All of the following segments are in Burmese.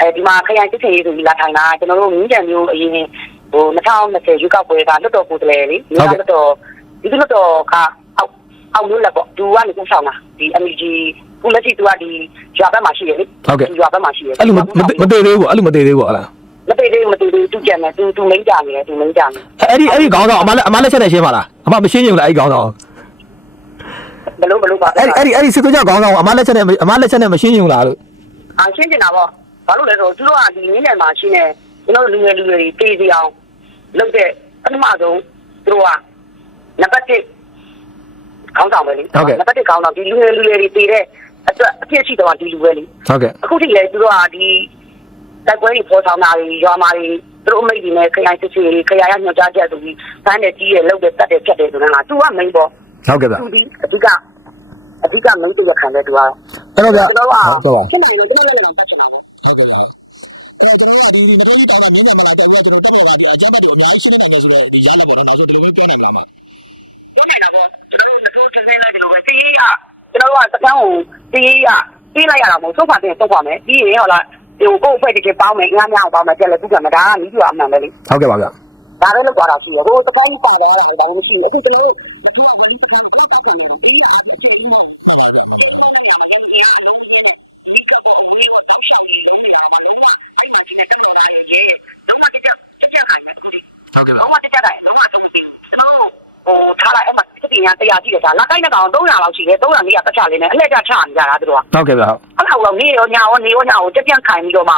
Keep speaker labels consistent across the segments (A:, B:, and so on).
A: အဲဒီမှာခရိုင်စစ်စေးဆိုပြီးလာထိုင်တာကျွန်တော်တို့မြင်းကြံမျိုးအရင်ဟို2020ရွေးကောက်ပွဲကလွတ်တော်ကိုယ်စားလှယ်လေမြို့လွတ်တော်ဒီလွတ်တော်ကအောက်အောက်မျိုးလက်ပေါ့သူကနေကိုဆောင်တာဒီ MEG ခုလက်ရှိသူကဒီရွာဘက်မှာရှိတယ်လေရွာဘက်မှာရှိတယ်
B: အဲ့လိုမမသေးသေးဘူးအဲ့လိုမသေးသေးဘူးဟုတ်လား
A: မသေးသေးမသေးသေးသူကြံတယ်သူသူမိန်ကြနေတယ်သူမိန်ကြနေ
B: အဲ့ဒီအဲ့ဒီခေါင်းဆောင်အမလက်အမလက်ချက်နဲ့ရှင်းပါလားအမမရှင်းရင်လည်းအဲ့ဒီခေါင်းဆောင်
A: ဘလို့ဘလို့ပါ
B: အဲ့ဒီအဲ့ဒီအဲ့ဒီစစ်သွေးကြခေါင်းဆောင်အမလက်ချက်နဲ့အမလက်ချက်နဲ့မရှင်းရင်လားလို့
A: အာရှင်းနေတာပေါ့ ဘာလို့လဲဆိုတော့သူတို့ကဒီနည်းနယ်မှာရှင်းနေကျွန်တော်လူငယ်လူငယ်တွေတေးစီအောင်လုပ်တဲ့ပထမဆုံးသူတို့ကနံပါတ်1ခေါင်းဆောင်ပဲလေနံပါတ်1ခေါင်းဆောင်ဒီလူငယ်လူငယ်တွေတေးတဲ့အတွက်အဖြစ်ရှိတော့ဒီလူပဲလေ
B: ဟုတ်ကဲ့
A: အခုထိလေသူတို့ကဒီတိုက်ပွဲတွေပေါ်ဆောင်တာတွေရွာမှာတွေသူတို့အမိတ်တွေနဲ့ခရိုင်စစ်စစ်တွေခရိုင်ရညွှန်ကြားချက်ဆိုပြီးဖမ်းတယ်ကြီးတယ်လုပ်တယ်တတ်တယ်ဖြတ်တယ်ဆိုတော့ကသူကမိန်ပေါ့
B: ဟုတ်ကဲ့ဗျ
A: သူဒီအဓိကအဓိကမိန်တရခံတဲ့သူက
B: အဲ့တော့ဗျ
A: ကျွန်တော်က
B: ဟုတ်ကဲ့ပါ
A: ရှင်းတယ်လို့ကျွန်တော်လည်းတော့ပတ်ချင်တာပေါ့
B: ဟုတ်ကဲ့ပါအဲ့တော့ကျွန်တော်ကဒီမတော်ကြီးတောင်းတာမြင်းမြတ်မှာကျွန်တော်တို့တက်တော့ပါဒီအကြမ်းဖက်တွေကိုအများကြီးရှင်းနေတယ်ဆိုတော့ဒီရလက်ပေါ်တော့နောက်ဆုံးဒီလိုမျိုးပြောနိုင်မှာမှာ
A: ပြောနေတာပေါ့ကျွန်တော်တို့နှစ်ခုတစ်စင်းလိုက်ဒီလိုပဲတရေးရကျွန်တော်တို့ကစကန်းကိုတရေးရပြေးလိုက်ရတာမဟုတ်သုတ်ခွာတင်သုတ်ခွာမယ်ပြီးရင်ဟောလားဒီကိုကိုအဖွဲ့တကယ်ပေါင်းမယ်ငါးများအောင်ပေါင်းမယ်ကြက်လည်းသူကမဒါကမိသူအမှန်ပဲလေ
B: ဟုတ်ကဲ့ပါဗျ
A: ဒါပဲလောက်သွားတာရှိရဟိုတကောင်းပါတော့တာဒါမှမရှိအခုကျွန်တော်တို့
B: ဟုတ်ကဲ့ပါ
A: အောက်မှာတက်တယ်လုံးဝသုံးပြီးကျွန်တော်ဟိုထားလိုက် အဲ့မှာတင်ရတရားကြည့်တယ်ဒါလက်တိုင်းနဲ့ကောင်300လောက်ရှိတယ်300နေရပတ်ချလေးနဲ့အလှည့်ကျချနေကြတာသူတို့က
B: ဟုတ်ကဲ့ဗျဟုတ်
A: အဲ့လောက်တော့နေရောညာရောနေရောညာရောကြက်ကြံခိုင်ပြီးတော့မှ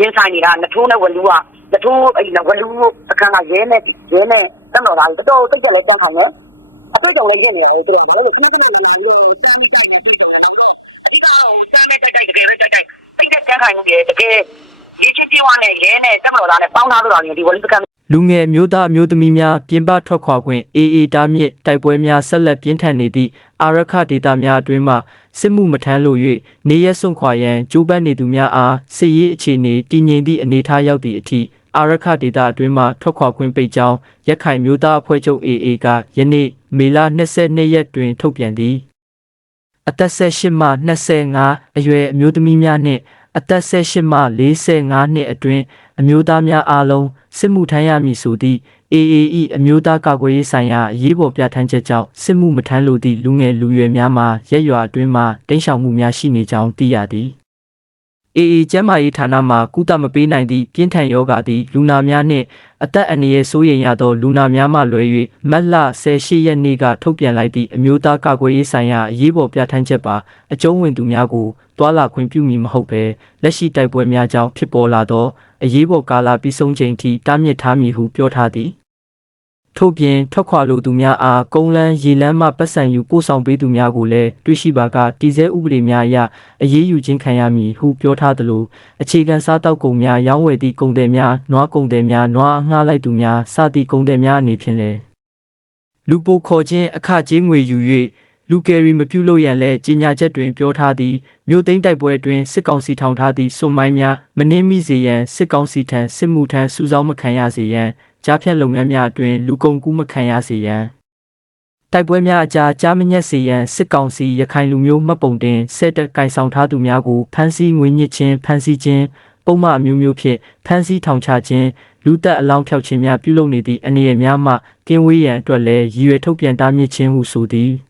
A: ရင်းဆိုင်နေတာနထိုးနဲ့ဝလူကနထိုးအဲ့ဝလူအခန်းကရဲနဲ့ရဲနဲ့တက်တော်သားတော်စိတ်ကြက်လဲတန်းခိုင်တယ်အတွေ့အကြုံလည်းရင့်နေတယ်သူတို့ကဘာလို့ခဏခဏလာလာပြီးတော့စမ်းမိတိုက်နေတွေ့ကြတယ်တော့အဓိကတော့စမ်းမဲ့တိုက်တိုက်တကယ်ပဲတိုက်တိုက်စိတ်ကြက်ခိုင်မှုတွေတကယ်ရေးချင်းပြေးဝနဲ့ရဲနဲ့တက်တော်သားနဲ့ပေါင်းထားလို့တော့ဒီဝလူစကန်
C: လူငယ်မျိုးသားမျိုးသမီးများပြင်ပထွက်ခွာခွင့်အေအေတားမြစ်တိုက်ပွဲများဆက်လက်ပြင်းထန်နေသည့်အာရခဒေတာများအတွင်းမှစစ်မှုမထမ်းလို့၍နေရက်စွန့်ခွာရန်ကြိုးပမ်းနေသူများအားစစ်ရေးအခြေအနေတည်ငြိမ်သည့်အနေအထားရောက်သည့်အထိအာရခဒေတာအတွင်းမှထွက်ခွာခွင့်ပိတ်ကြောင်းရက်ခိုင်မျိုးသားအဖွဲ့ချုပ်အေအေကယနေ့မေလ22ရက်တွင်ထုတ်ပြန်သည်အသက်18မှ25အရွယ်အမျိုးသမီးများနှင့်အသက်18မှ45နှစ်အတွင်း အမျိုးသားများအားလုံးစစ်မှုထမ်းရမည်ဆိုသည့် AAE အမျိုးသားကာကွယ်ရေးဆိုင်ရာအရေးပေါ်ပြဋ္ဌာန်းချက်ကြောင့်စစ်မှုမထမ်းလိုသည့်လူငယ်လူရွယ်များမှာရက်ရွာအတွင်းမှတိမ်းရှောင်မှုများရှိနေကြောင်းသိရသည် AA ကျန်းမာရေးဌာနမှကုသမပေးနိုင်သည့်ပြင်းထန်ယောဂါသည်လူနာများနှင့်အသက်အန္တရာယ်စိုးရိမ်ရသောလူနာများမှလွယ်၍မတ်လ18ရက်နေ့ကထုတ်ပြန်လိုက်သည့်အမျိုးသားကာကွယ်ရေးဆိုင်ရာအရေးပေါ်ပြဋ္ဌာန်းချက်ပါအကျုံးဝင်သူများကိုတွာလာခွင့်ပြုမည်မဟုတ်ဘဲလက်ရှိတိုက်ပွဲများကြောင့်ဖြစ်ပေါ်လာသော အရေးပေါ်ကာလပြီးဆုံးချိန်ထိတားမြစ်ထားမည်ဟုပြောထားသည်ထို့ပြင်ထွက်ခွာလိုသူများအားကုန်းလန်းရေလန်းမှပတ်စံယူပို့ဆောင်ပေးသူများကိုလည်းတွေ့ရှိပါကတည်ဆဲဥပဒေများအရအရေးယူခြင်းခံရမည်ဟုပြောထားသလိုအခြေခံစားတောက်ကုန်များရောင်းဝယ်သည့်ကုန်သည်များနွားကုန်သည်များနွားအငှားလိုက်သူများစသည့်ကုန်သည်များအနေဖြင့်လည်းလူပိုခေါ်ခြင်းအခကြေးငွေယူ၍ လူကယ်ရီမပြုလုပ်ရန်လဲကြီးညာချက်တွင်ပြောထားသည်မြို့သိမ်းတိုက်ပွဲတွင်စစ်ကောင်စီထောင်ထားသည့်စွန်မိုင်းများမနှင်းမိစေရန်စစ်ကောင်စီထံစစ်မှုထမ်းစုဆောင်းမခံရစေရန်ကြားဖြတ်လုပ်ငန်းများအတွင်လူကုန်ကူးမခံရစေရန်တိုက်ပွဲများအကြားကြားမညက်စေရန်စစ်ကောင်စီရခိုင်လူမျိုးမှတ်ပုံတင်စစ်တပ်ကင်ဆောင်ထားသူများကိုဖမ်းဆီးငွေညစ်ခြင်းဖမ်းဆီးခြင်းပုံမှန်အမျိုးမျိုးဖြင့်ဖမ်းဆီးထောင်ချခြင်းလူသက်အလောင်းဖျောက်ခြင်းများပြုလုပ်နေသည့်အနေအများမှကင်းဝေးရန်အတွက်လည်းရည်ရွယ်ထုတ်ပြန်တားမြစ်ခြင်းဟုဆိုသည်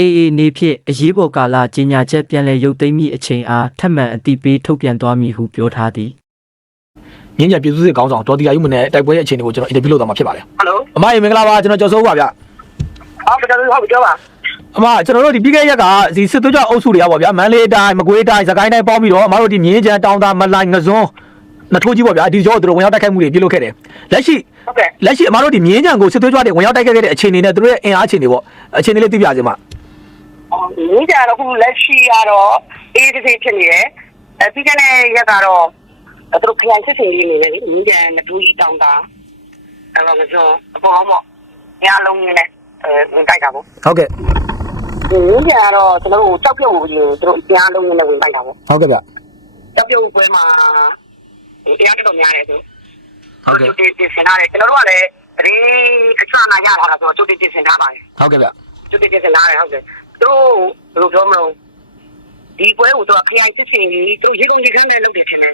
C: အေအေနေဖြင့်အရေးပေါ်ကာလကြီးညာချက်ပြန်လည်ရုပ်သိမ်းမိအချိန်အားထပ်မံအတိပေးထုတ်ပြန်သွားမည်ဟုပြောထားသည်
B: မြင်းကြံပြည်သူစစ်ခေါင်းဆောင်ဒေါ်တီယာယူမနဲ့တိုက်ပွဲရဲ့အခြေအနေကိုကျွန်တော်အင်တာဗျူးလုပ်သွားမှာဖြစ်ပါတယ်
A: ဟယ်လို
B: အမရေမင်္ဂလာပါကျွန်တော်ကျော်စိုးပါဗျ
A: အော်ကျွန်တော်ဟုတ်ပြောပါ
B: အမကျွန်တော်တို့ဒီပြီးခဲ့ရက်ကဒီစစ်သွေးကြအုပ်စုတွေကပေါ့ဗျာမန္တလေးတိုင်းမကွေးတိုင်းစကိုင်းတိုင်းပေါင်းပြီးတော့အမတို့ဒီမြင်းကြံတောင်သားမလိုင်ငစွန်းနထိုးကြီးပေါ့ဗျာဒီကြောသူတို့ဝင်ရောက်တိုက်ခိုက်မှုတွေပြုလုပ်ခဲ့တယ်လက်ရှိ
A: ဟုတ်ကဲ့
B: လက်ရှိအမတို့ဒီမြင်းကြံကိုစစ်သွေးကြတွေဝင်ရောက်တိုက်ခိုက်ခဲ့တဲ့အခြေအနေနဲ့သူတို့ရဲ့အင်အားအခြေအနေပေါ့အခြေအနေလေးသိပြစေမှာ
A: အော်ဒီကြတော့ခုလက်ရှိကတော့အေးတစ်စိဖြစ်နေတယ်အဲပြီးတဲ့ရက်ကတော့သူတို့ခရိုင်စစ်စင်လေးနေတယ်လေမြင်းကြံနတူကြီးတောင်းတာအဲ့တော့မပြောအပေါ်ပေါ့ညလုံးရင်းနဲ့အဲဝင်တိုက်တာပေါ့
B: ဟုတ်ကဲ့
A: မြင်းကြံကတော့ကျွန်တော်တို့ကြောက်ပြုတ်ကိုသူတို့ညလုံးရင်းနဲ့ဝင်တိုက်တာပေါ့
B: ဟုတ်ကဲ့ဗျ
A: ကြောက်ပြုတ်ပွဲမှာတရားတော်များတယ်သူ
B: ဟုတ်ကဲ့
A: ကျုပ်တင်စင်ထားတယ်ကျွန်တော်တို့ကလည်းတရင်အချာနာရထားတာဆိုတော့ကျုပ်တင်စင်ထားပါတယ်
B: ဟုတ်ကဲ့ဗျ
A: ကျုပ်တင်စင်ထားတယ်ဟုတ်ကဲ့သူ တို့ဘယ်လိုပြောမလို့ဒီပွဲကိုသူကခရိုင်စစ်စင်ကြီးသူရေကုန်ဒီခိုင်းနေလို့ဒီချင်တယ်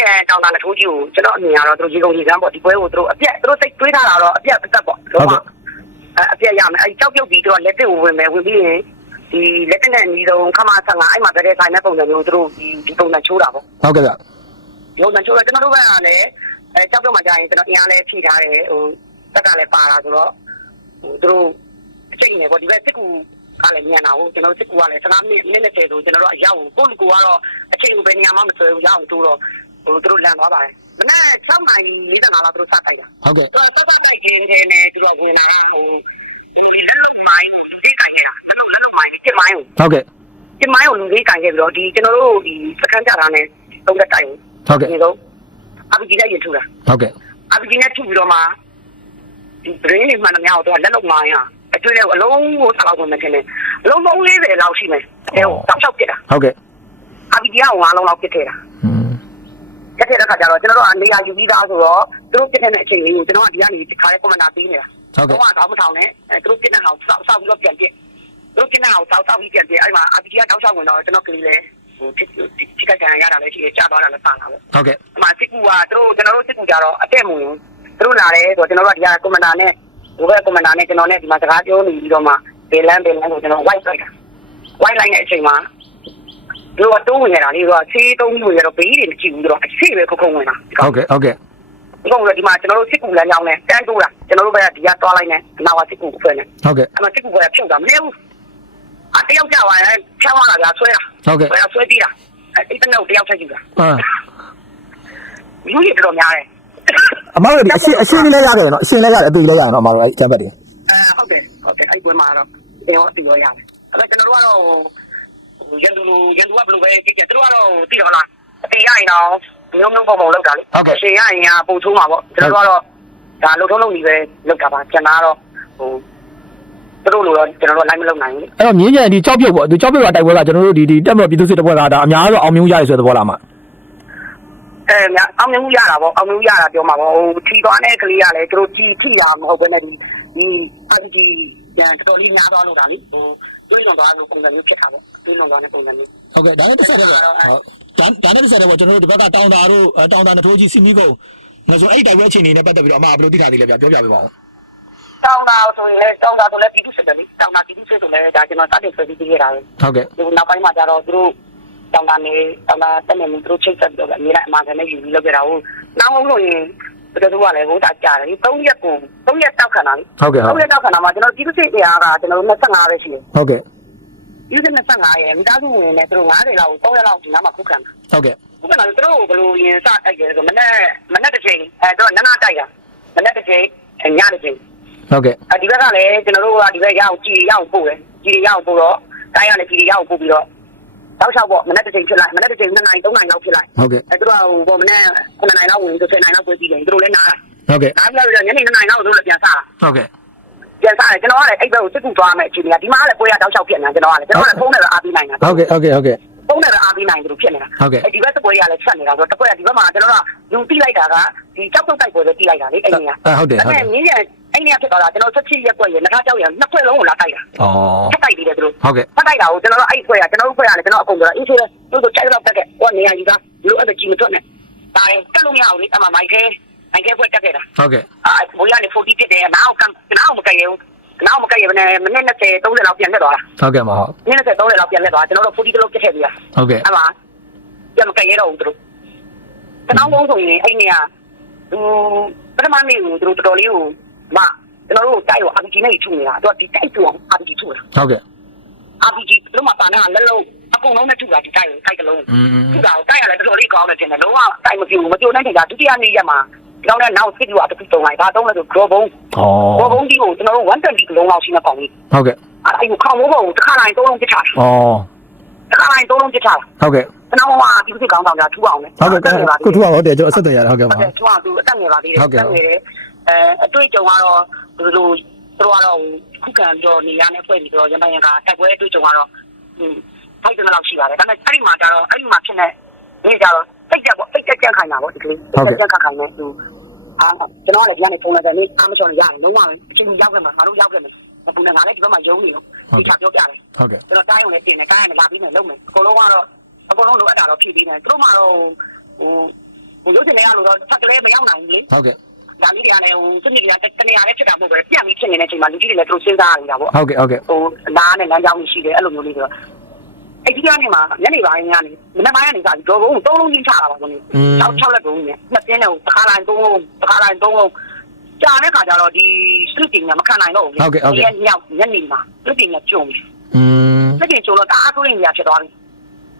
A: ရဲ့တောင်တာလက်ထိုးကြီးကိုကျွန်တော်အမြင်ကတော့သူတို့ရေကုန်ရေကမ်းပေါ့ဒီပွဲကိုသူတို့အပြက်သူတို့စိတ်တွေးထားတာတော့အပြက်အသက်ပေါ့တော့အဲအပြက်ရမယ်အဲကြောက်ပြုတ်ပြီးတော့လက်တစ်ကိုဝင်မယ်ဝင်ပြီးရင်ဒီလက်တစ်နဲ့အနီးဆုံးခမဆန်ကအဲ့မှာတကယ်ဆိုင်တဲ့ပုံစံမျိုးသူတို့ဒီဒီပုံစံချိုးတာပေါ့
B: ဟုတ်ကဲ့ဗျ
A: ဒီပုံစံချိုးတော့ကျွန်တော်တို့ကလည်းအဲကြောက်ပြုတ်မှကြာရင်ကျွန်တော်အင်အားလည်းဖြည့်ထားတယ်ဟိုတက်ကလည်းပါလာဆိုတော့ဟိုသူတို့အချိန်နေပေါ့ဒီဘက်စစ်ကူ ကလည်းညံတာဟုတ်ကျွန်တော်စစ်ကူကလည်း15မိနစ်မိနစ်30ဆိုကျွန်တော်တို့အရောက်ကိုလူကိုကတော့အချိန်ကိုဘယ်နေရာမှမဆွဲဘူးရအောင်တိုးတော့ဟိုသူတို့လန်သွားပါတယ်မနေ့6နိုင်45လောက်သူတို့စတိုက်တာ
B: ဟုတ်ကဲ့
A: တော့တော့တိုက်ခြင်းတွေနဲ့သူတို့ဝင်လာဟိုလက်မိုင်းဒီကကြီးတာလက်မိုင်းဒီမိုင်း
B: ဟုတ်ကဲ့
A: ဒီမိုင်းကိုလူလေးကန်ခဲ့ပြီးတော့ဒီကျွန်တော်တို့ဒီစကန်ကြတာနဲ့တုံးတက်တိုင်
B: ဟုတ်ကဲ့
A: ဒီတော့အပီကြီးနဲ့ရင်ထူတာ
B: ဟုတ်ကဲ့
A: အပီကြီးနဲ့ထူပြီးတော့မှဒီ brain တွေမှန်သမျှကိုတော့လက်လုံးမိုင်းอ่ะ အတွေ့နဲ့အလုံးကိုဆက်လောက်ဝင်နေတယ်အလုံး30လောက်ရှိမယ်အဲဟိုတောက်ချောက်ပြစ်တာ
B: ဟုတ်ကဲ့
A: အပီကြီးက5လုံးလောက်ပြစ်ခဲ့တာ
B: อืม
A: ပြစ်ခဲ့တဲ့ခါကျတော့ကျွန်တော်တို့အနေရယူပြီးသားဆိုတော့သူတို့ပြစ်တဲ့အချိန်လေးကိုကျွန်တော်ကဒီကနေခါရဲကွန်မန်ဒါပေးနေတာ
B: ဟုတ်ကဲ့
A: တော့တော့မထောင်နဲ့အဲသူတို့ပြစ်တဲ့ဟာကိုစောက်စောက်ပြီးတော့ပြန်ပြစ်သူတို့ပြစ်တဲ့ဟာကိုစောက်စောက်ပြီးပြန်ပြစ်အဲ့မှာအပီကြီးကတောက်ချောက်ဝင်တော့ကျွန်တော်ကလေးလဲဟိုထိထိခိုက်ကြရတာလည်းရှိတယ်ကြာသွားတာလည်းပါလာပေါ့
B: ဟုတ်ကဲ့
A: အမှစစ်ကူကသူတို့ကျွန်တော်တို့စစ်ကူကြတော့အတက်မူရင်သူတို့လာတယ်ဆိုတော့ကျွန်တော်တို့ကဒီကကွန်မန်ဒါနဲ့ ဘိုးဘက်ကွန်မန်ဒါနဲ့ကျွန်တော်နဲ့ဒီမှာစကားပြောနေပြီးတော့မှဘေလန်ဘေလန်ကိုကျွန်တော် white လိုက်တာ white လိုက်တဲ့အချိန်မှာသူတို့ကတိုးဝင်နေတာလေသူကဆေးတုံးကြီးဝင်ရတော့ဘေးတွေမကြည့်ဘူးသူတို့အဆေးပဲခုခုံဝင်တာ
B: ဟုတ်ကဲ့ဟုတ်ကဲ့
A: ဒီကောင်ကဒီမှာကျွန်တော်တို့စစ်ကူလမ်းကြောင်းနဲ့တန်းတိုးတာကျွန်တော်တို့ဘက်ကဒီကတွားလိုက်နဲ့အနာဝစစ်ကူအဖွဲ့နဲ့
B: ဟုတ်ကဲ့
A: အမှစစ်ကူဘက်ကဖြုတ်တာမနေဘူးအတယောက်ကြပါရင်ဖြောင်းလာတာဆွဲတာ
B: ဟုတ်ကဲ့
A: ဆွဲဆွဲပြီးတာအဲ့ဒီတနေ့တယောက်ထက်ကြည့်တာ
B: အာ
A: လူကြီးတော်များတယ်
B: အမတို့ဒီအရှင်းအရှင်းလေးလည်းရခဲ့တယ်နော်အရှင်းလည်းရတယ်အသေးလည်းရတယ်နော်အမတို့အဲ့အချက်ဘက်တွေ
A: အဲဟုတ်တယ်ဟုတ်တယ်အဲ့ပွဲမှာတော့အေးဟောတီရောရတယ်အဲ့ကျွန်တော်တို့ကတော့ရန်သူရန်သူကဘယ်လိုပဲကြည့်ကြသူတို့ကတော့သိတော့လားအတေးရရင်တော့မျိုးမျိုးပုံပုံလောက်တာလေရှင်ရရင်ကပုံထိုးမှာပေါ့ကျွန်တော်တို့ကတော့ဒါလုံထုံးလုံကြီးပဲလောက်တာပါကျွန်တော်ကတော့ဟိုသူတို့လိုတော့ကျွန်တော်တို့လိုက်မလုံနိုင်ဘူး
B: အဲ့တော့မြင်းကြံဒီကြောက်ပြုတ်ပေါ့ဒီကြောက်ပြုတ်ကတိုက်ပွဲကကျွန်တော်တို့ဒီဒီတက်မတော်ပြည်သူစစ်တပ်ဖွဲ့ကဒါအများဆုံးအောင်မြင်ရရဆိုတဲ့သဘောလားမ
A: အဲများအောင်မြင်မှုရတာပေါ့အောင်မြင်မှုရတာပြောမှာပေါ့ဟိုထီသွားတဲ့ကလေးကလည်းသူတို့ကြည်ထိတာမဟုတ်ဘဲနဲ့ဒီဒီအဒီပြန်တော်လေးများသွားလို့တာလေဟိုတွေးလွန်သွားလို့ပုံစံမျိုးဖြစ်တာပေါ့တွေးလွန်သွားတဲ့ပုံစံမျိုး
B: ဟုတ်ကဲ့ဒါနဲ့တစ်ဆက်တည်းပေါ့ဟုတ်ဒါဒါနဲ့တစ်ဆက်တည်းပေါ့ကျွန်တော်တို့ဒီဘက်ကတောင်တာတို့တောင်တာနထိုးကြီးစီမီကုန်းဒါဆိုအဲ့တိုက်ပွဲအခြေအနေနဲ့ပတ်သက်ပြီးတော့အမဘယ်လိုသိထားသေးလဲဗျပြောပြပေးပါဦး
A: တောင်းတာဆိုရင်လည်းတောင်းတာဆိုလည်းပြည်သူစစ်တယ်လေတောင်းတာပြည်သူစစ်ဆိုလည်းဒါကျွန်တော်စတင်ဆွေးပြီးခဲ့တာပဲ
B: ဟုတ်ကဲ့
A: ဒီနောက်ပိုင်းမှာကျတော့သူတို့ တောင်းတာနေတောင်းတာတက်နေမှုသူတို့ချိတ်ဆက်ပြီးတော့အများနဲ့အမှားကနေယူပြီးလုပ်ကြတာဟုတ်နောက်ဟုတ်လို့ရင်ဘယ်လိုကလဲဟိုတာကြားတယ်၃ရက်ကို၃ရက်တောက်ခံတာလေ
B: ဟုတ်ကဲ့ဟုတ်
A: ၃ရက်တောက်ခံတာမှာကျွန်တော်ပြည်သူစစ်တရားကကျွန်တော်25ပဲရှိတယ်
B: ဟုတ်ကဲ့
A: ပြည်သူ25ရဲ့မိသားစုဝင်နဲ့သူတို့90လောက်3ရက်လောက်ဒီနားမှာခုခံတာ
B: ဟုတ်ကဲ့
A: ခုခံတာသူတို့ဘယ်လိုရင်စတိုက်တယ်ဆိုမနေ့မနေ့တစ်ချိန်အဲတော့နနာတိုက်တာမနေ့တစ်ချိန်ညတစ်ချိန်
B: ဟုတ်ကဲ့
A: အဒီဘက်ကလည်းကျွန်တော်တို့ကဒီဘက်ရအောင်ကြည်ရအောင်ပို့တယ်ကြည်ရအောင်ပို့တော့တိုင်းရလည်းကြည်ရအောင်ပို့ပြီးတော့ တောက်လျှောက်ပေါ့မနေ့တစ်ချိန်ဖြစ်လိုက်မနေ့တစ်ချိန်2နိုင်3နိုင်လောက်ဖြစ်လိုက်
B: ဟုတ်ကဲ့
A: အဲသူတို့ကဟိုပေါ့မနေ့9နိုင်လောက်ဝင်ဆို10နိုင်လောက်ပြေးပြီးတယ်သူတို့လည်းနား
B: ဟုတ်ကဲ့
A: တာနားပြီးတော့ညနေ2နိုင်လောက်သူတို့လည်းပြန်စား
B: ဟုတ်ကဲ့
A: ပြန်စားတယ်ကျွန်တော်ကလည်းအဲ့ဘက်ကိုစစ်ကူသွားမယ်အချိန်ကဒီမှာလည်းပွဲရတောက်လျှောက်ဖြစ်နေတာကျွန်တော်ကလည်းကျွန်တော်ကလည်းဖုန်းနဲ့ပဲအားပေးနိုင်တာ
B: ဟုတ်ကဲ့ဟုတ်ကဲ့ဟုတ်ကဲ့
A: ဖုန်းနဲ့ပဲအားပေးနိုင်တယ်လို့ဖြစ်နေတာ
B: ဟုတ်ကဲ့
A: ဒီဘက်စပွဲရလည်းချက်နေတာဆိုတော့တစ်ပွဲကဒီဘက်မှာကျွန်တော်ကလူတိလိုက်တာကဒီကြောက်တုတ်တိုက်ပွဲပဲတိလိုက်တာလေအဲ့ဒီက
B: အဲဟုတ်တယ်ဟုတ်တယ်
A: အဲ့မြင်းရ အဲ့ဒီကဖြစ်သွားတာကျွန်တော်17ရက်ပွဲရနှစ်ခါကြောက်ရနှစ်ပွဲလုံးကိုလာတိုက်တာ
B: ဩ
A: ထက်တိုက်ပြီးတယ်သူတို့
B: ဟုတ်ကဲ့
A: ထက်တိုက်တာကိုကျွန်တော်တို့အဲ့ဒီဖွဲရကျွန်တော်တို့ဖွဲရတယ်ကျွန်တော်အကုန်ပြောအင်းဆိုလဲသူတို့ကြိုက်တော့တက်ကဟိုနေရာကြီးကလူအဲ့ဒါကြီးမတွက်နဲ့ဒါရင်တက်လို့မရဘူးလေအမှမိုက်ခဲမိုက်ခဲဖွဲတက်ခဲ့တာ
B: ဟုတ်ကဲ့
A: အာဘိုးရလေ40တက်တယ်နောက်ကန်နောက်မကြိုက်ရဘူးနောက်မကြိုက်ရဘယ်နဲ့မိနစ်20 30လောက်ပြန်လက်သွားတာ
B: ဟုတ်ကဲ့မဟုတ်
A: မိနစ်20 30လောက်ပြန်လက်သွားကျွန်တော်တို့40လောက်တက်ခဲ့ပြီလား
B: ဟုတ်ကဲ့
A: အဲ့မှာပြန်မကြိုက်ရတော့ဘူးသူတို့ကျွန်တော်ဘုံဆိုရင်အဲ့နေကဟိုပထမနေ့ကိုသူတို့တော်တော်လေးကို မကျွန်တော်တို့တိုက်ရော RPG နဲ့ထုနေတာသူကဒီတိုက်တူအောင် RPG ထုတာ
B: ဟုတ်ကဲ့
A: RPG လုံးမပါနာလက်လုံးအကုန်လုံးနဲ့ထုတာဒီတိုက်ကိုတိုက်တလုံး
B: อืม
A: ထုတာကိုတိုက်ရလဲတော်တော်လေးကောင်းတယ်တင်တယ်လုံးဝတိုက်မပြူမကြိုနိုင်တဲ့ကဒုတိယနေ့ရက်မှာဒီကောင်နဲ့နောက်စစ်ပြီးတော့တစ်ခုတုံးလိုက်ဒါတုံးလဲဆို draw ဘုံ
B: ဩ
A: draw ဘုံဒီကိုကျွန်တော်တို့120ကလုံးလောက်ရှိနေပေါင်းကြီး
B: ဟုတ်ကဲ့
A: အဲ့ဒီခေါင်းမိုးဘုံတစ်ခါတိုင်းသုံးလုံးပစ်ချတာ
B: ဩ
A: တစ်ခါတိုင်းသုံးလုံးပစ်ချတာ
B: ဟုတ်ကဲ့
A: ကျွန်တော်ကဒီစစ်ကောင်းဆောင်ကြထူအောင်လေ
B: ဟုတ်ကဲ့ကိုထူပါဟုတ်တယ်ကျွန်တော်အဆက်သွယ်ရတယ်ဟုတ်ကဲ့ပါ
A: ဟုတ်ကဲ့သူကသူအတက်ငယ်ပါသေးတယ်တက်ငယ်တယ် အဲအတွေ့အကြုံကတော့ဘယ်လိုသူတို့ကတော့ခုခံပြီးတော့နေရနဲ့ဖွဲ့ပြီးတော့ရမယံကတိုက်ပွဲအတွေ့အကြုံကတော့ဟိုက်တယ်လောက်ရှိပါတယ်ဒါပေမဲ့အဲ့ဒီမှာကျတော့အဲ့ဒီမှာဖြစ်နေနေကြတော့စိတ်ကြပေါ့စိတ်ကြကြံ့ခိုင်တာပေါ့ဒီကလေးစိတ်ကြံ့ခိုင်နေသူအာကျွန်တော်လည်းဒီကနေဖုန်းလိုက်တယ်နေအားမချော်ရတယ်လုံးဝအချိန်ရောက်ခဲ့မှာငါတို့ရောက်ခဲ့မယ်ဘယ်ပုံနဲ့ငါလည်းဒီဘက်မှာယုံနေတော့ဒီချပြောပြတယ်
B: ဟုတ်ကဲ့
A: ကျွန်တော်တိုင်းုံနဲ့တင်တယ်တိုင်းုံနဲ့လာပြီးနေလုံးမယ်အကုန်လုံးကတော့အကုန်လုံးလိုအပ်တာတော့ဖြည့်ပေးနေသူတို့မှတော့ဟိုတို့တင်နေရလို့တော့ဖက်ကလေးမရောက်နိုင်ဘူးလေ
B: ဟုတ်ကဲ့
A: ဒါကြီးတွေကလည်းဟိုစစ်မြေတွေကတနေရာလေးဖြစ်တာမဟုတ်ပဲပြန်ပြီးဖြစ်နေတဲ့အချိန်မှာလူကြီးတွေလည်းသူတို့စဉ်းစားရနေတာပေါ့
B: ဟုတ်ကဲ့ဟုတ်ကဲ့
A: ဟိုနားနဲ့လမ်းကြောင်းကြီးရှိတယ်အဲ့လိုမျိုးလေးဆိုတော့အဲ့ဒီကနေမှညနေပိုင်းကနေမနက်ပိုင်းကနေစပြီးဒေါ်ဘုံသုံးလုံးကြီးချတာပါကွန်း၆၆လက်ဘုံနဲ့နှစ်ပြင်းနဲ့တစ်ခါတိုင်းသုံးလုံးတစ်ခါတိုင်းသုံးလုံးကြာတဲ့ခါကျတော့ဒီစလူတင်ကမခံနိုင်တော့ဘူးဟုတ်ကဲ့ဟုတ်ကဲ့ညညနေမှာစလူတင်ကကျုံပြီ
B: อืม
A: စလူတင်ကျုံတော့တအားသွင်းနေရဖြစ်သွားပြီ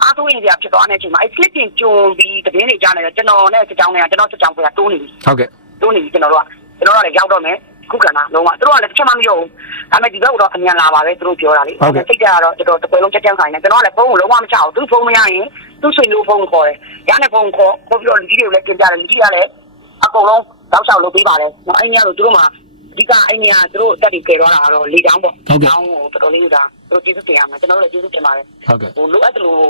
A: အားသွင်းနေရဖြစ်သွားတဲ့အချိန်မှာအဲ့စလူတင်ကျုံပြီးတပြင်းနေကြနေတော့ကျွန်တော်နဲ့စကြောင်းနဲ့ကျွန်တော်စကြောင်းကတိုးနေပြီ
B: ဟုတ်ကဲ့
A: တိုးနေပြီကျွန်တော်တို့ကကျွန်တော်တို့လည်းရောက်တော့မယ်ခုကနာလုံးဝသူတို့ကလည်းတစ်ချက်မှမပြောဘူးဒါပေမဲ့ဒီဘက်ကတော့အမြန်လာပါပဲသူတို့ပြောတာလေစိတ်ကြကတော့တော်တော်တပွဲလုံးချက်ချက်ခိုင်းတယ်ကျွန်တော်ကလည်းဖုန်းကိုလုံးဝမချအောင်သူဖုန်းမရရင်သူ့ဆွေမျိုးဖုန်းခေါ်တယ်ရတဲ့ဖုန်းခေါ်ခေါ်ပြီးတော့လူကြီးတွေကိုလည်းတင်ပြတယ်လူကြီးကလည်းအကုန်လုံးတောက်လျှောက်လုပ်ပေးပါတယ်နော်အဲ့ညကတော့သူတို့မှာအဓိကအဲ့ညကသူတို့တက်ပြီးကြဲတော့တာကတော့လေချောင်းပေါ့ကိုတော်တော်လေးကသူတို့ကျေးဇူးတင်ရမှာကျွန်တော်တို့လည်းကျေးဇူးတင်ပါတယ်
B: ဟုတ်ကဲ့
A: ဟိုလိုအပ်တယ်လို့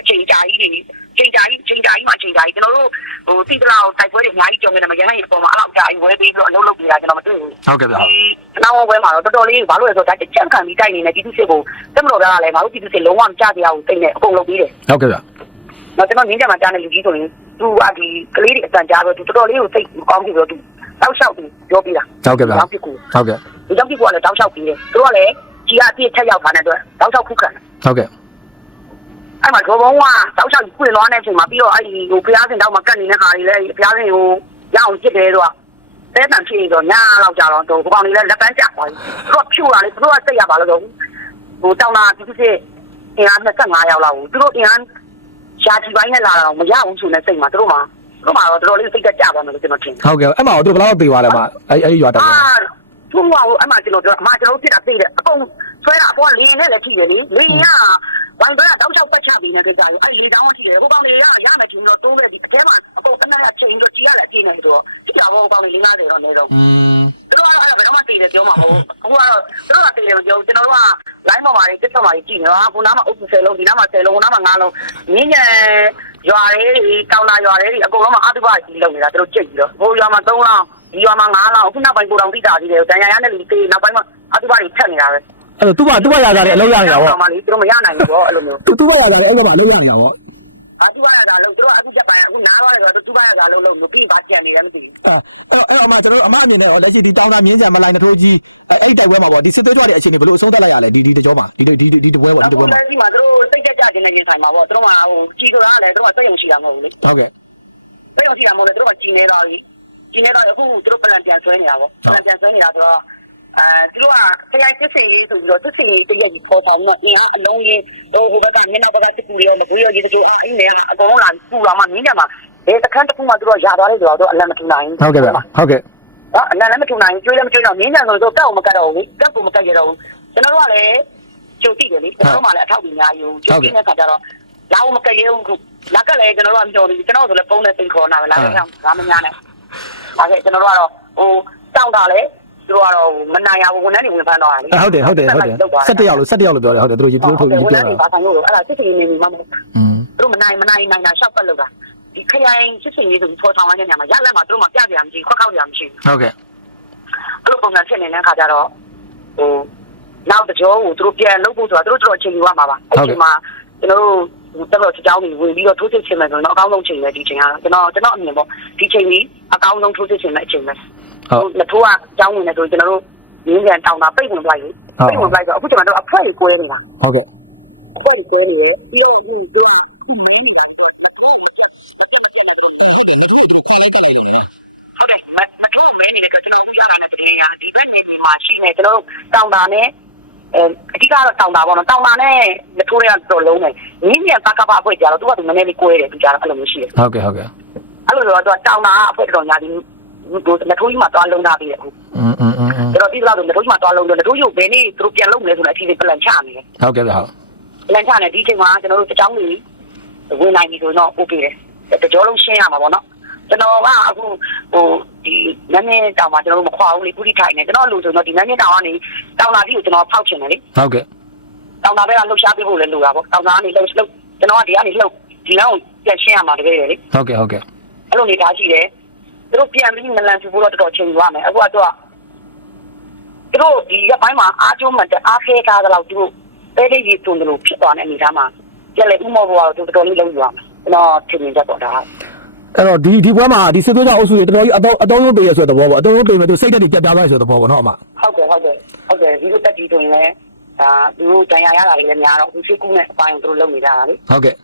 A: အချိန်ကြာကြီးတွေ ချိန်ကြာကြီးချိန်ကြာကြီးမှချိန်ကြာကြီးကျွန်တော်တို့ဟိုတိတလောက်တိုက်ပွဲတွေအများကြီးကြုံနေတယ်မရဟန်းရေပေါ်မှာအဲ့လောက်ကြာကြီးဝဲပြီးတော့အလုပ်လုပ်နေတာကျွန်တော်မတွေ့ဘူး
B: ဟုတ်ကဲ့ဗျာ
A: ဒီနောက်ဝဲမှာတော့တော်တော်လေးဘာလို့လဲဆိုတော့ဒါကြက်ခံပြီးတိုက်နေတဲ့ပြည်သူစစ်ကိုတက်မလို့တာလည်းငါတို့ပြည်သူစစ်လုံးဝမကြတရားဘူးတိတ်နေအကုန်လုပ်ပြီးတယ်
B: ဟုတ်ကဲ့ဗျာ
A: တော့ကျွန်တော်ငင်းကြမှာကြားနေလူကြီးဆိုရင်သူကဒီကလေးတွေအတန်ကြားပဲသူတော်တော်လေးကိုစိတ်မကောင်းဘူးပြောသူတောက်လျှောက်ပြီးပြောပြတာ
B: ဟုတ်ကဲ့ဗျာ
A: တောက်ပြကူ
B: ဟုတ်ကဲ့
A: ဒီတောက်ပြကူကလည်းတောက်လျှောက်ပြီးတယ်သူတို့ကလည်းကြီးအပြည့်ထက်ရောက်ထားတဲ့အတွက်တောက်လျှောက်ခုခံတယ်
B: ဟုတ်ကဲ့
A: အဲ့မှာဘောဘုံကတောက်လျှောက်ပြင်သွားတဲ့အချိန်မှာပြီးတော့အဲ့ဒီဟိုဘုရားရှင်တောက်မှာကတ်နေတဲ့ခါတွေလည်းဘုရားရှင်ကိုရအောင်ကြည့်တယ်တော့တဲတန်ဖြစ်တော့ညာတော့ကြတော့တော့ဘကောင်လေးလည်းလက်ပန်းကျသွားပြီသူတို့ဖြူလာလေသူတို့ကစိတ်ရပါလို့တော့ဟိုတောင်းတာဒီစစ်အင်အား25ရောက်လောက်သူတို့အင်အားရှားချီပိုင်းနဲ့လာတော့မရဘူးဆိုတဲ့စိတ်မှာသူတို့မှာသူတို့မှာတော့တော်တော်လေးစိတ်ကကြသွားတယ်လို့ကျွန်တော်ထင်တယ်
B: ဟုတ်ကဲ့အဲ့မှာတို့ဘယ်လောက်သေးပါလဲမအဲ့အဲ့ဒီရွာတက်
A: အာသူ့ဟိုအမှကျွန်တော်တို့အမှကျွန်တော်ဖြစ်တာသိတယ်အကုန်ဆွဲတာအပေါ်လင်းနဲ့လည်းထိတယ်လေလင်းကဝိုင်းတော့တောက်လျှောက်ပတ်ချပြီး နေတဲ့ကြာကြီးအဲ့လေတောင်းရှိတယ် ဟိုကောင်လေးရရမယ်ကျင်းတော့သုံးတဲ့ဒီအထဲမှာ အကုန်တနက်ချိန်တော့ကြီးရလည်းကြီးနေတော့ကြည့်ရဘောကောင်လေး50တော့နေတော့
B: อืม
A: သူတို့ကအဲ့ဒါဘယ်တော့မှတည်တယ်ပြောမှာမဟုတ်အခုကတော့ သူတို့ကတည်တယ်မပြောကျွန်တော်တို့က line ပေါ်မှာတစ်ချက်မှာကြည့်နေတာခုနားမှာ အုပ်စု10လုံး ဒီနားမှာ10လုံးခုနားမှာ9လုံးငင်းညံရွာလေးတောင်လာရွာလေးအကုန်လုံးမှာအတုပကြီး လုံနေတာ သူတို့ ကြိတ်ပြီးတော့ ဟိုရွာမှာ3လောင်း ဒီရွာမှာ9လောင်း အခုနောက်ပိုင်းကိုတောင်တိတာကြီးတယ်တန်ရရနဲ့လူတေးနောက်ပိုင်းမှာအတုပကြီးထက်နေတာပဲ
B: အဲ့တော့သူ့ဘာသူ့ဘာရတာလေအလုပ်ရနေတာဗော
A: မှလေသူတို့မရနိုင်ဘူးပေါ့အဲ့လိုမျိုး
B: သူသူ့ဘာရတာလေအဲ့ကမှအလုပ်ရနေတာဗော
A: အတုပရတာလို့သူတို့အခုချက်ပိုင်းအခုနားသွားတယ်ဆိုတော့သူပရတာလို့လို့ပြီးပါကြံနေတယ်မသိဘူး
D: အဲ့အဲ့အမကျွန်တော်အမအနေနဲ့လက်ရှိဒီတောင်းတာမြင်းကြမလိုက်တဲ့ကြီးအဲ့တိုက်ပွဲမှာပေါ့ဒီစစ်သေးကြွတဲ့အချိန်တွေဘယ်လိုအဆုံးသတ်လိုက်ရလဲဒီဒီတကြောမှာဒီဒီဒီတပွဲပေါ့ဒီတ
A: အခု
D: ပွဲမှာ
A: လည်းဒီမှာသူတို့စိတ်ကြကြခြင်းနဲ့ရင်ဆိုင်မှာပေါ့သူတို့ကဟိုကြီးဆိုတာလည်းသူတို့ကစိတ်ယုံရှိတာမဟုတ်ဘူးလေ
D: ဟုတ်ကဲ့
A: ဘယ်လိုရှိရမလဲသူတို့ကကြီးနေတော့ကြီးနေတော့အခုသူတို့ပလန်ပြန်ဆွဲနေတာပေါ့ပလန်ပြန်ဆွဲနေတာဆိုတော့အဲ သူတို့ကဆရာစစ်စင်ရေးဆိုပြီးတော့စစ်စင်ရေးတရက်ကြီးခေါ်ဆောင်တော့အင်းအလုံးကြီးဟိုဟိုဘက်ကမျက်နှာဘက်ကစစ်ကူရောမကွေးရောကြီးတို့အဲ့နေကအကုန်လုံးလာပူလာမှမြင်းကြမှာဘယ်တခန်းတစ်ခုမှသူတို့ရသွားတယ်ဆိုတော့အလံမထူနိုင်
B: ဟုတ်ကဲ့ဗျာဟုတ်ကဲ့
A: နော်အလံလည်းမထူနိုင်ကျွေးလည်းမကျွေးတော့မြင်းကြဆိုတော့ကောက်မကတ်တော့ဘူးကတ်ကိုမကတ်ရတော့ဘူးကျွန်တော်တို့ကလည်းကြိုတိတယ်လေကျွန်တော်တို့မှလည်းအထောက်အပံ့အများကြီးကြိုတိတဲ့ခါကျတော့လာအောင်မကတ်ရဘူးခုလာကတ်လည်းကျွန်တော်တို့ကပြောပြီးကျွန်တော်ဆိုလည်းဖုန်းနဲ့စိန်ခေါ်နာပဲလာခဲ့အောင်ငါမညာနဲ့ဒါကကျွန်တော်တို့ကတော့ဟိုတောင်းတာလေ သူတို့ကတော့မနိုင်ရဘူးဝန်ထမ်းတွေဝင်ဖမ်းတော့တာလေ
B: ဟုတ်တယ်ဟုတ်တယ်ဟုတ်တယ်17ရောက်လို့17ရောက်လို့ပြောတယ်ဟုတ်တယ်သူတို့သူတို့ထုတ်ပြီး
A: ဝန်
B: ပြော
A: ထမ်းတွေ
B: တာ
A: ပါဆိုင်လို့အဲ့ဒါစစ်စစ်နေနေမှာမဟုတ်
B: อืม
A: သူတို့မနိုင်မနိုင်နိုင်တာရှောက်ပတ်လို့တာဒီခရိုင်စစ်စစ်ရေးဆိုပြီးဖော်ဆောင်လိုက်တဲ့နေရာမှာရလက်မှာသူတို့မှပြပြရမရှိခွက်ခောက်ရမရှိ
B: ဟုတ်ကဲ့
A: အဲ့လိုပုံစံဖြစ်နေတဲ့ခါကျတော့ဟိုနောက်တကြောကိုသူတို့ပြန်လုပ်ဖို့ဆိုတာသူတို့တော်တော်ချိန်ယူရမှာပါအဲ့ဒီမှာကျွန်တော်တို့တက်တော့ကြောင်းနေဝင်ပြီးတော့ထိုးစစ်ချင်မယ်ဆိုတော့အကောင်းဆုံးချိန်ပဲဒီချိန်ကတော့ကျွန်တော်ကျွန်တော်အမြင်ပေါ့ဒီချိန်ကြီးအကောင်းဆုံးထိုးစစ်ချင်တဲ့အချိန်ပဲ
B: ဟုတ်
A: မထိုးကကြောင်းဝင်နေဆိုကျွန်တော်တို့ရင်းပြန်တောင်းတာပိတ်ဝင်လိုက်ပြီပိတ်ဝင်လိုက်တော့အခုကျွန်တော်တို့အဖွဲကိုကွဲနေတာ
B: ဟုတ်ကဲ့
A: အဖွဲကိုကွဲနေတယ်ပြီးတော့ဟိုသူကမင်းနေပါတော့တော့မပြတ်မပြတ်မပြတ်တော့ဟုတ်တယ်မမထိုးမင်းနေကကျွန်တော်တို့ရတာနဲ့တည်းရဒီဘက်နေဒီမှာရှိနေကျွန်တော်တို့တောင်းတာနဲ့အဲအဓိကတော့တောင်းတာပေါ့နော်တောင်းတာနဲ့မထိုးရတော့လုံးတယ်ရင်းပြန်ပကပအဖွဲ့ကြတော့သူကသူနည်းနည်းလေးကွဲတယ်သူကြတော့အဲ့လိုမျိုးရှိတယ်
B: ဟုတ်ကဲ့ဟုတ်ကဲ့
A: အဲ့လိုတော့တောင်းတာအဖွဲ့တော်ညာဒီဟို မထိုးကြီးမှာတွားလုံးတာပြီးတယ်အခု
B: อืมอืมอืม
A: ကျွန်တော်ဒီလောက်တော့မထိုးကြီးမှာတွားလုံးတယ်မထိုးကြီးကိုဘယ်နေ့သူတို့ပြန်လုပ်မလဲဆိုတော့အစီအစဉ်ပလန်ချနေတယ်
B: ဟုတ်ကဲ့ဗျာဟုတ်
A: လန်ချနေဒီချိန်မှာကျွန်တော်တို့တချောင်းကြီးဝင်နိုင်ပြီဆိုတော့ okay တယ်တကြောလုံးရှင်းရမှာပေါ့နော်ကျွန်တော်ကအခုဟိုဒီနန်းနေတောင်မှာကျွန်တော်တို့မခွာဘူးလေပုရိထိုင်နေကျွန်တော်လူဆိုတော့ဒီနန်းနေတောင်ကနေတောင်လာကြီးကိုကျွန်တော်ဖောက်ချင်တယ်လေ
B: ဟုတ်ကဲ့
A: တောင်လာဘက်ကလှုပ်ရှားပေးဖို့လည်းလိုတာပေါ့တောင်လာကနေလှုပ်လှုပ်ကျွန်တော်ကဒီကနေလှုပ်ဒီလောက်ပြန်ရှင်းရမှာတကယ်လေ
B: ဟုတ်ကဲ့ဟုတ်ကဲ့
A: အဲ့လိုနေသားရှိတယ် သူတို့ပြန်ပြီးမလန်ပြဖို့တော့တော်တော်ချိန်ယူရမယ်အခုကတော့သူတို့ဒီရက်ပိုင်းမှာအားကျုံးမှတ်အားခဲထားသလောက်သူတို့ပဲလေးကြီးတုံတယ်လို့ဖြစ်သွားတဲ့အနေသားမှာကြက်လေဥမောဘောကတော့တော်တော်လေးလုံးယူရမယ်ကျွန်တော်ထင်မြင်ချက်ပေါ့ဒါ
B: အဲ့တော့ဒီဒီပွဲမှာဒီစစ်သွေးကြအုပ်စုတွေတော်တော်ကြီးအတော့အတော့ရုံးပေးရဆိုတဲ့သဘောပေါ့အတော့ရုံးပေးမယ်သူစိတ်ဓာတ်တွေပြတ်ပြားသွားရဆိုတဲ့သဘောပေါ့နော်အမ
A: ဟုတ်တယ်ဟုတ်တယ်ဟုတ်တယ်ဒီလိုတက်ကြီးဆိုရင်လည်းဒါသူတို့တန်ရာရတာတွေလည်းများတော့သူစိတ်ကူးနဲ့အပိုင်းသူတို့လုပ်နေကြတာလေ
B: ဟုတ်ကဲ့